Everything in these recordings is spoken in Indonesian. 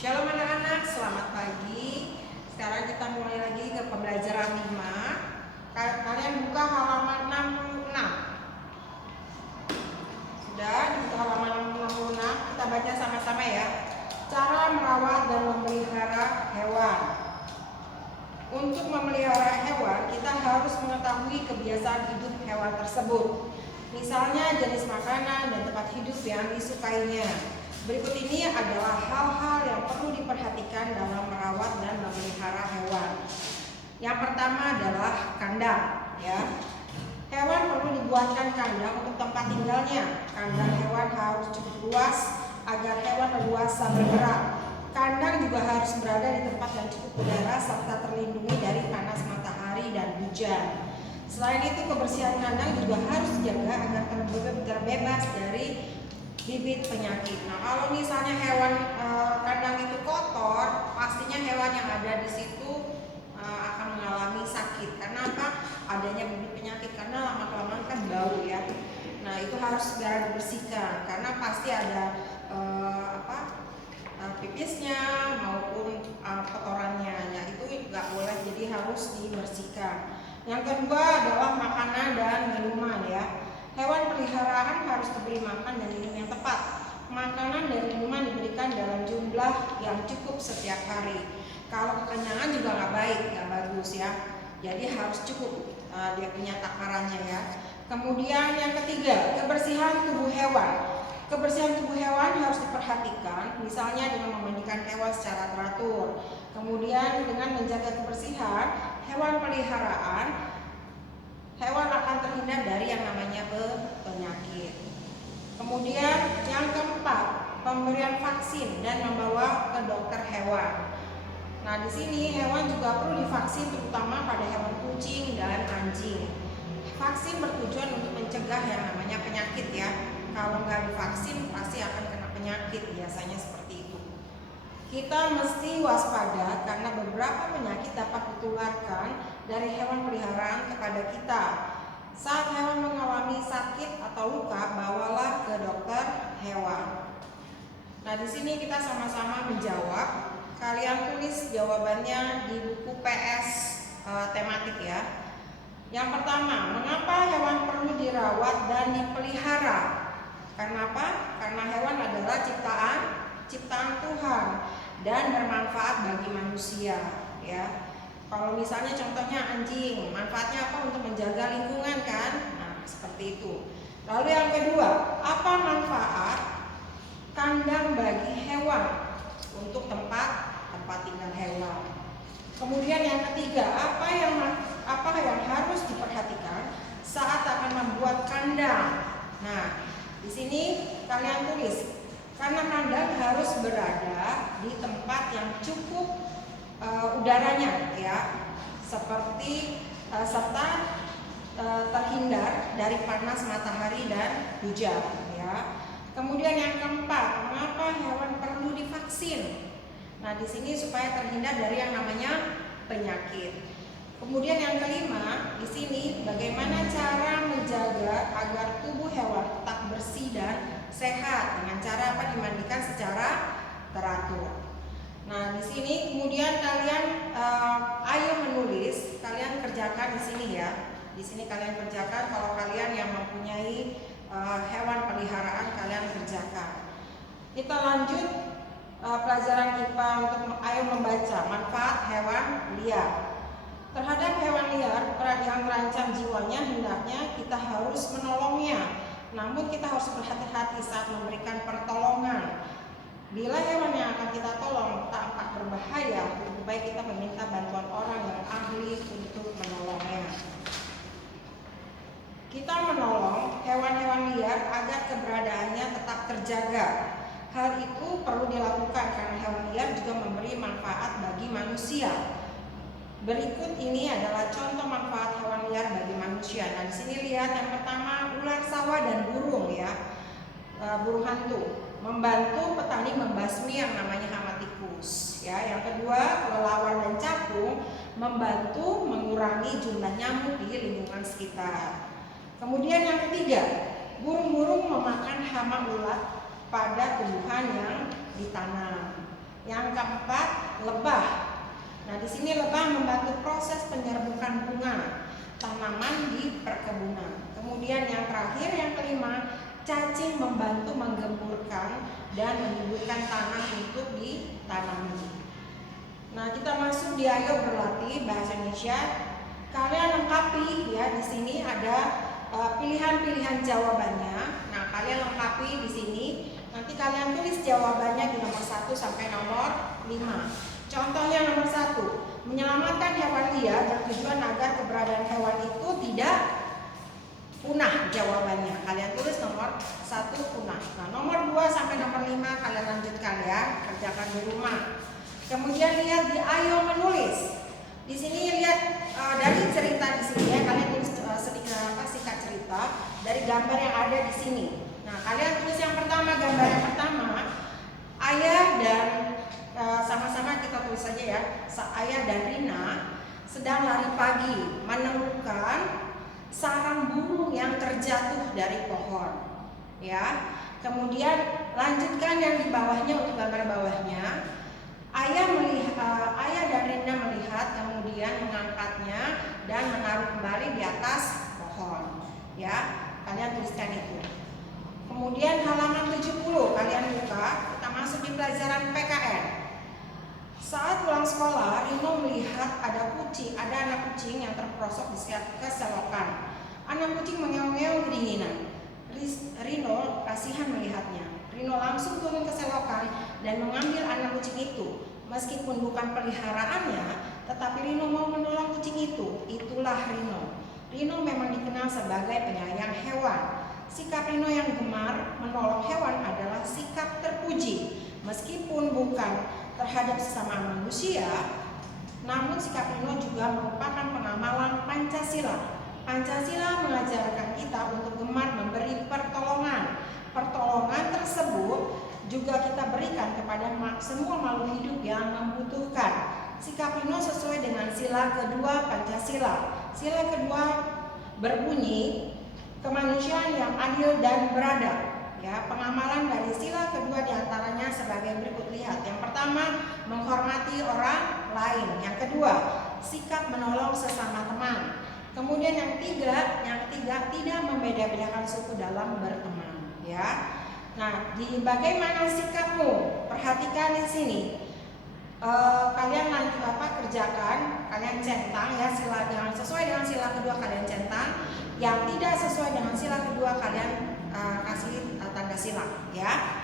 Shalom anak-anak, selamat pagi. Sekarang kita mulai lagi ke pembelajaran 5. Kalian buka halaman 66. Sudah dibuka halaman 66, kita baca sama-sama ya. Cara merawat dan memelihara hewan. Untuk memelihara hewan, kita harus mengetahui kebiasaan hidup hewan tersebut. Misalnya jenis makanan dan tempat hidup yang disukainya. Berikut ini adalah hal-hal yang perlu diperhatikan dalam merawat dan memelihara hewan. Yang pertama adalah kandang, ya. Hewan perlu dibuatkan kandang untuk tempat tinggalnya. Kandang hewan harus cukup luas agar hewan leluasa bergerak. Kandang juga harus berada di tempat yang cukup udara serta terlindungi dari panas matahari dan hujan. Selain itu, kebersihan kandang juga harus dijaga agar terbebas dari bibit penyakit. Nah, kalau misalnya hewan kandang itu kotor, pastinya hewan yang ada di situ akan mengalami sakit. Karena apa? Adanya bibit penyakit, karena lama-kelamaan kan bau ya. Nah, itu harus segera dibersihkan karena pasti ada pipisnya maupun kotorannya. Ya, itu nggak boleh, jadi harus dibersihkan. Yang kedua adalah makanan dan minuman ya. Hewan peliharaan harus diberi makan dan minum yang tepat. Makanan dan minuman diberikan dalam jumlah yang cukup setiap hari. Kalau kekenyangan juga nggak baik, nggak bagus ya. Jadi harus cukup dia punya takarannya ya. Kemudian yang ketiga, kebersihan tubuh hewan. Kebersihan tubuh hewan harus diperhatikan, misalnya dengan memandikan hewan secara teratur. Kemudian dengan menjaga kebersihan hewan peliharaan, hewan akan terhindar dari yang namanya penyakit. Kemudian yang keempat, pemberian vaksin dan membawa ke dokter hewan. Nah, di sini hewan juga perlu divaksin, terutama pada hewan kucing dan anjing. Vaksin bertujuan untuk mencegah yang namanya penyakit ya. Kalau nggak divaksin pasti akan kena penyakit, biasanya seperti itu. Kita mesti waspada karena beberapa penyakit dapat ditularkan dari hewan peliharaan kepada kita. Saat hewan mengalami sakit atau luka, bawalah ke dokter hewan. Nah, di sini kita sama-sama menjawab. Kalian tulis jawabannya di buku PS tematik ya. Yang pertama, mengapa hewan perlu dirawat dan dipelihara? Karena apa? Karena hewan adalah ciptaan Tuhan dan bermanfaat bagi manusia ya. Kalau misalnya contohnya anjing, manfaatnya apa? Untuk menjaga lingkungan kan? Nah, seperti itu. Lalu yang kedua, apa manfaat kandang bagi hewan? Untuk tempat tinggal hewan. Kemudian yang ketiga, apa yang harus diperhatikan saat akan membuat kandang? Nah, di sini kalian tulis, karena kandang harus berada di tempat yang cukup udaranya ya, seperti serta terhindar dari panas matahari dan hujan ya. Kemudian yang keempat, mengapa hewan perlu divaksin? Nah, di sini supaya terhindar dari yang namanya penyakit. Kemudian yang kelima, di sini bagaimana cara menjaga agar tubuh hewan tetap bersih dan sehat dengan cara apa? Dimandikan secara teratur. Nah, di sini kemudian kalian ayo menulis, kalian kerjakan di sini ya. Di sini kalian kerjakan, kalau kalian yang mempunyai hewan peliharaan kalian kerjakan. Kita lanjut pelajaran IPA untuk ayo membaca manfaat hewan liar. Terhadap hewan liar yang terancam jiwanya, hendaknya kita harus menolongnya. Namun kita harus berhati-hati saat memberikan pertolongan. Bila hewan yang akan kita tolong tampak berbahaya, lebih baik kita meminta bantuan orang yang ahli untuk menolongnya. Kita menolong hewan-hewan liar agar keberadaannya tetap terjaga. Hal itu perlu dilakukan karena hewan liar juga memberi manfaat bagi manusia. Berikut ini adalah contoh manfaat hewan liar bagi manusia. Nah, di sini lihat yang pertama, ular sawah dan burung ya, burung hantu, membantu petani membasmi yang namanya hama tikus. Ya, yang kedua, kelelawar dan capung membantu mengurangi jumlah nyamuk di lingkungan sekitar. Kemudian yang ketiga, burung-burung memakan hama ulat pada tumbuhan yang ditanam. Yang keempat, lebah. Nah, di sini lebah membantu proses penyerbukan bunga tanaman di perkebunan. Kemudian yang terakhir, yang kelima, cacing membantu menggemburkan dan menyuburkan tanah untuk ditanami. Nah, kita masuk di Ayo Berlatih Bahasa Indonesia. Kalian lengkapi ya, di sini ada pilihan-pilihan jawabannya. Nah, kalian lengkapi di sini. Nanti kalian tulis jawabannya di nomor 1 sampai nomor 5. Contohnya nomor 1, menyelamatkan hewan liar bertujuan agar keberadaan hewan itu tidak punah. Jawabannya kalian tulis nomor 1 punah. Nah, nomor 2 sampai nomor 5 kalian lanjutkan ya, kerjakan di rumah. Kemudian lihat di Ayo Menulis. Di sini lihat dari cerita di sini ya, kalian tulis singkat cerita dari gambar yang ada di sini. Nah, kalian tulis yang pertama, gambar yang pertama, ayah dan sama-sama kita tulis saja ya. Ayah dan Rina sedang lari pagi menemukan sarang burung yang terjatuh dari pohon. Ya. Kemudian lanjutkan yang di bawahnya untuk gambar bawahnya. Ayah dan Rina melihat, kemudian mengangkatnya dan menaruh kembali di atas pohon. Ya, kalian tuliskan itu. Kemudian halaman 70 kalian buka, kita masuk di pelajaran PKN. Saat pulang sekolah, Rino melihat ada anak kucing yang terperosok di keselokan. Anak kucing mengeong-ngeong kedinginan. Rino kasihan melihatnya. Rino langsung turun ke selokan dan mengambil anak kucing itu. Meskipun bukan peliharaannya, tetapi Rino mau menolong kucing itu. Itulah Rino. Rino memang dikenal sebagai penyayang hewan. Sikap Rino yang gemar menolong hewan adalah sikap terpuji. Meskipun bukan terhadap sesama manusia, namun sikap Rino juga merupakan pengamalan Pancasila. Pancasila mengajarkan kita untuk gemar memberi pertolongan. Pertolongan tersebut juga kita berikan kepada semua makhluk hidup yang membutuhkan. Sikap Rino sesuai dengan sila kedua Pancasila. Sila kedua berbunyi kemanusiaan yang adil dan beradab. Ya, pengamalan dari sila kedua diantaranya sebagai berikut. Lihat, yang pertama, menghormati orang lain. Yang kedua, sikap menolong sesama teman. Kemudian yang ketiga, tidak membeda-bedakan suku dalam berteman. Ya, nah, bagaimana sikapmu? Perhatikan di sini. Kalian nanti kerjakan, kalian centang ya, sila yang sesuai dengan sila kedua kalian centang, yang tidak sesuai dengan sila kedua kalian kasih tanda silang ya.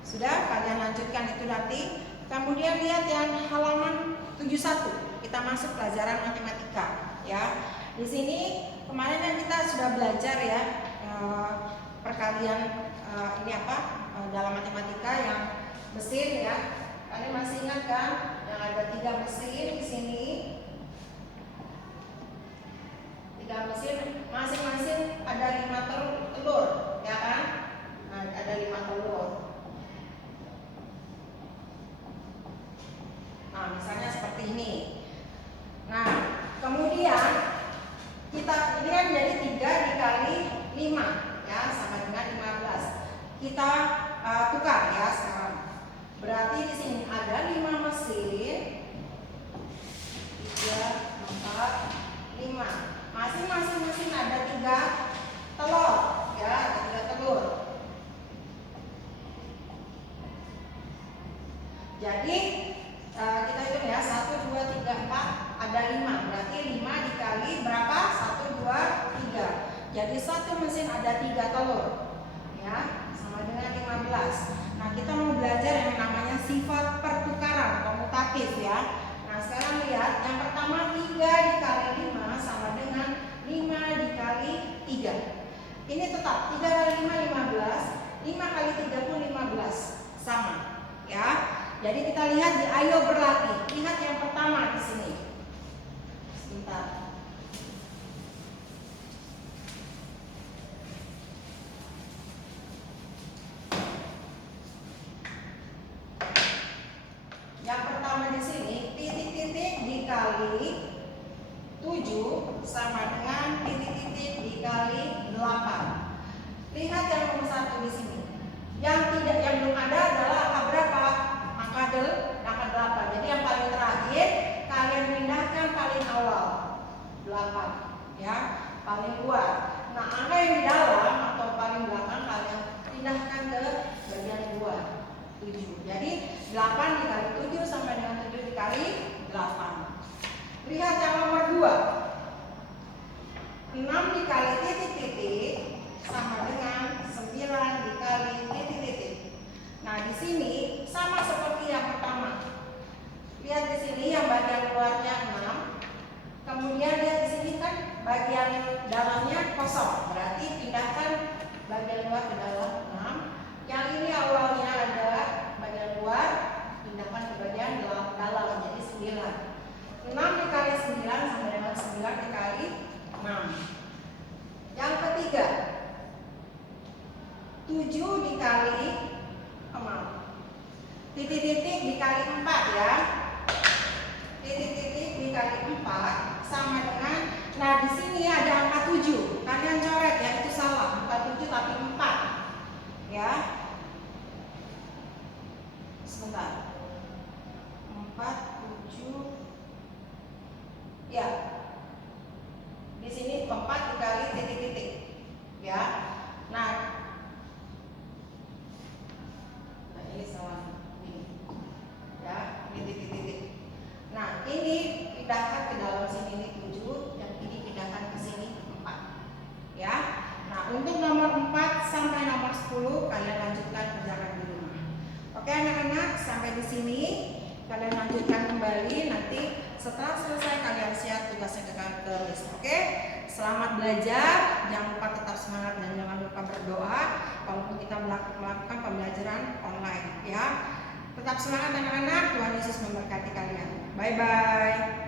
Sudah, kalian lanjutkan itu nanti. Kemudian lihat yang halaman 71. Kita masuk pelajaran matematika ya. Di sini kemarin kan kita sudah belajar ya perkalian dalam matematika yang mesin ya. Kalian masih ingat kan yang ada 3 mesin di sini? 3 mesin, masing-masing ada 5 telur, ya kan? Nah, ada 5 telur. Nah, misalnya seperti ini. Nah, kemudian ini kan jadi 3 dikali 5 ya, sama dengan 15. Kita tukar ya sekarang. Berarti di sini ada 5 mesin, 3, 4, 5. Masing-masing mesin ada 3 telur ya, ada 3 telur. Jadi kita hitung ya, 1, 2, 3, 4, ada 5. Berarti 5 dikali berapa? 1, 2, 3. Jadi satu mesin ada 3 telur ya, sama dengan 15. Nah, kita mau belajar yang namanya sifat pertukaran komutatif ya. Nah, sekarang lihat yang pertama, 3 dikali 5 sama dengan 5 dikali 3. Ini tetap 3 kali 5 15, 5 kali 3 pun 15, sama ya. Jadi kita lihat di Ayo Berlatih. Lihat yang pertama di sini. Sebentar. Yang pertama di sini, titik-titik dikali 7 sama dengan titik-titik dikali 8. Lihat yang nomor 1 di sini. Yang belum ada adalah angka berapa? Angka 7. Jadi 8 dikali 7 sama dengan 7 dikali 8. Lihat yang nomor 2. 6 dikali titik-titik sama dengan 9 dikali titik-titik. Nah, di sini sama seperti yang pertama. Lihat di sini yang bagian luarnya 6. Kemudian lihat di sini kan bagian dalamnya kosong. Berarti pindahkan bagian luar ke dalam 6. Yang ini awalnya ada bagian luar, pindahkan ke bagian dalam jadi 9. 6 dikali 9 sama dengan 9 dikali 6. Yang ketiga, 7 dikali titik-titik dikali 4 ya. Titik-titik dikali 4 sama dengan, nah di sini ada angka 7. Kalian coret ya, itu salah, bukan 7 tapi 4. Ya. Sebentar. 4 7. Ya. Di sini 4 dikali titik-titik. Ya. Nah, ini salah ini. Ya, ini titik-titik. Nah, ini pindahkan ke dalam sini ini 7, yang ini pindahkan ke sini 4. Ya. Nah, untuk nomor 4 sampai nomor 10 kalian lanjutkan kerjakan di rumah. Oke, anak-anak, sampai di sini kalian lanjutkan kembali nanti setelah selesai kalian share tugasnya ke list. Oke? Selamat belajar, jangan lupa tetap semangat dan jangan lupa berdoa walaupun kita melakukan pembelajaran online ya. Tetap semangat anak-anak, Tuhan Yesus memberkati kalian. Bye bye.